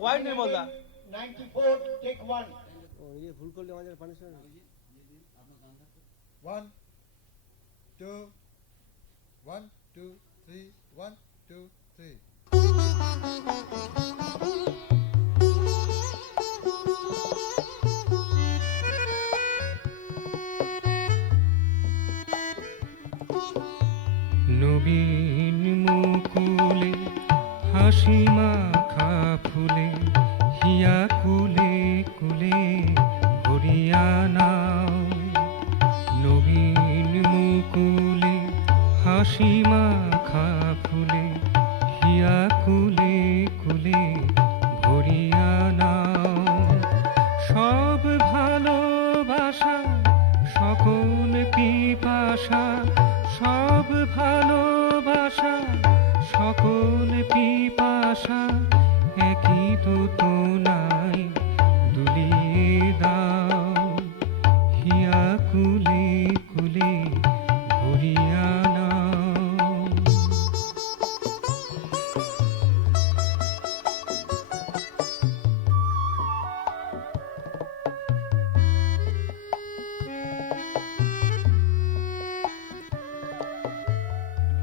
Point নির্মলদা 94, take one. ভুল করলে আমাদের পানিশমেন্ট 1 2 1 2 3 1 2 3 নবীন মুকুলে হাসি মাখা ফুলে হিয়া কুলে কুলে ভরিয়া নাও। নবীন মুকুলে হাসি মাখা ফুলে হিয়া কুলে কুলে ভরিয়া নাও। সব ভালোবাসা সকল পিপাসা, সব ভালোবাসা সকল পিপাসা একই তো নাই দুলিয়ে দাও। হিয়া কুলে কুলে ভরিয়া নাও।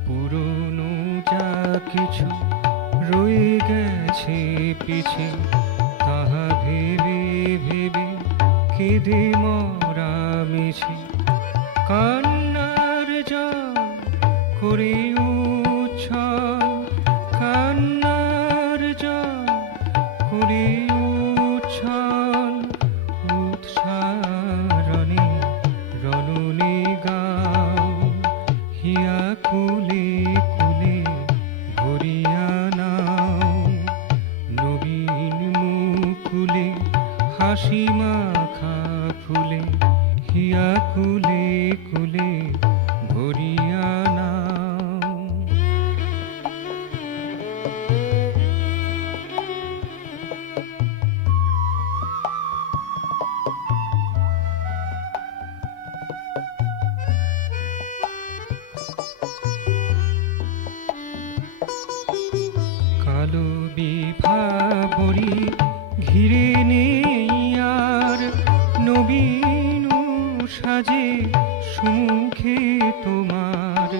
পুরনো যা কিছু রয়ে গেছে পিছে, তাহা ভেবে ভেবে কেঁদে মরা মিছে। কান্নার জল করে উচ্ছল, কান্নার জল করে উচ্ছল। উৎসারণে রণনে গাও। হিয়া কুলে কুলে ভরিয়া নাও। নবীন মুকুলে হাসি মাখা ফুলে হিয়া কুলে কুলে ভরিয়া নাও। কালো বিভাবরী ঘিরে নেই আর, নবীন সাজে সুমুখে তোমার।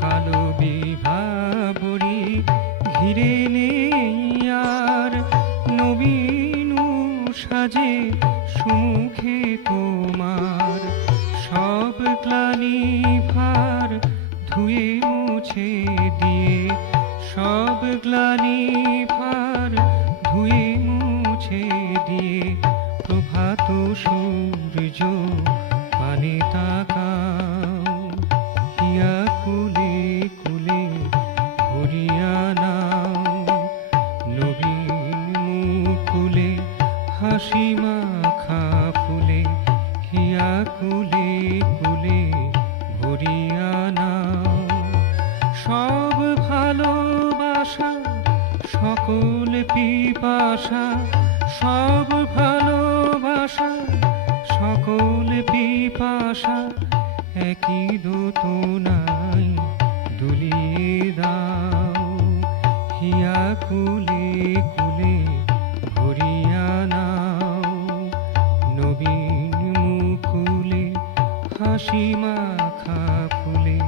কালো বিভাবরী ঘিরে নেই আর, নবীন সাজে সুমুখে তোমার। সব গ্লানি ভার ধুয়ে মুছে দিয়ে, সব গ্লানি ভার ধুয়ে মুছে দিয়ে। প্রভাত সূর্য পানে তাকাও। হিয়া কুলে কুলে ভরিয়া নাও। নবীন মুকুলে হাসি মাখা ফুলে হিয়া কুলে কুলে ভরিয়া নাও। সব ভালোবাসা সকল পিপাসা, সব ভালোবাসা সকল পিপাসা একই নাই দুলিয়ে দাও। হিয়া কুলে কুলে ভরিয়া নাও। নবীন মুকুলে হাসি মাখা ফুলে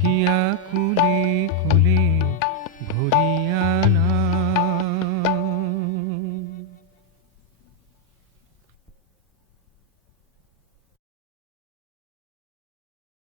হিয়া কুলে কুলে